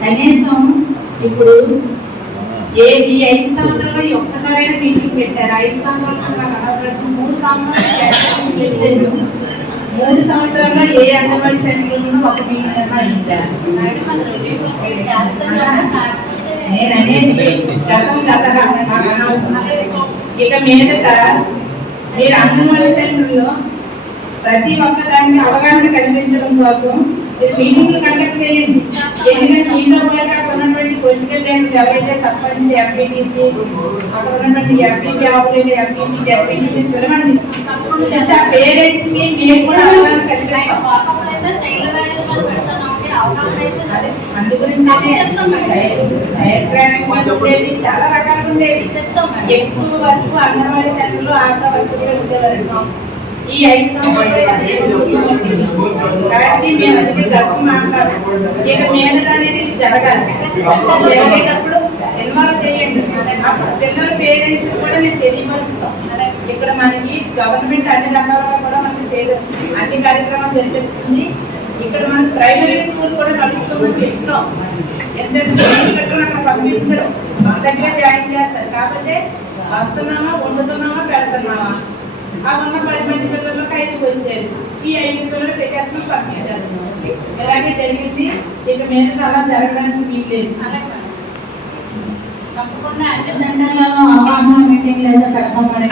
కనీసం ఇప్పుడు ఏ ఈ ఐదు సంవత్సరాలు ఒక్కసారైనా మీటింగ్ పెట్టారు? ఐదు సంవత్సరాలు మూడు సంవత్సరాలు మూడు సంవత్సరాల్లో ఏ అంగన్వాడీ సెంటర్లో ఒక నేను అనేది గతం గత నాకు అనవసరం. ఇక మీదట మీరు అంగన్వాడీ సెంటర్లో ప్రతి ఒక్క దానికి అవగాహన కల్పించడం కోసం మీరు మీటింగ్లు కండక్ట్ చేయండి ఎవరైతే సర్పంచ్ ఎంపీటీసీ అక్కడ ఉన్నటువంటి ఎంపీపీ అవ్వలేదు ఎంపీపీ ఎంపీటీసీ పిలవండి. జస్ట్ ఆ పేరెంట్స్కి మీరు కూడా అవగాహన కల్పిస్తాం. అదే అందు గురించి చైల్డ్ ట్రైనింగ్ ఉండేది చాలా ఎక్కువ వరకు అంగన్వాడీ సెంటర్లో ఆశా వర్కులుగా ఉండేవారు ఈ ఐదు సంవత్సరాలు కాబట్టి మేము అందుకే గర్వం మాట్లాడాం ఇక అనేది జరగాలి. జరిగేటప్పుడు ఇన్వాల్వ్ చేయండి. అప్పుడు పిల్లల పేరెంట్స్ కూడా మేము తెలియపరుస్తాం. ఇక్కడ మనకి గవర్నమెంట్ అన్ని రకాలుగా కూడా మనకి అన్ని కార్యక్రమాలు జరిపిస్తుంది. ఇక్కడ మన ప్రైమరీ స్కూల్ కూడా నడుస్తుందని చెప్తాం ఎందుకంటే అక్కడ పంపించరు. మన దగ్గర జాయిన్ చేస్తారు. కాకపోతే వస్తున్నామా వండుతున్నామా పెడుతున్నామా ఆ ఉన్న పది మంది పిల్లలకు ఐదుకి వచ్చేది ఈ ఐదు పిల్లలు పెట్టేస్తున్నాం పంపించేస్తున్నాం ఇలాగే జరిగింది? ఇక మీద అలా జరగడానికి వీలు అనేవి తప్పకుండా అన్ని సెంటర్లలో అవగాహన మీటింగ్ లేదా పెడతాం మరి.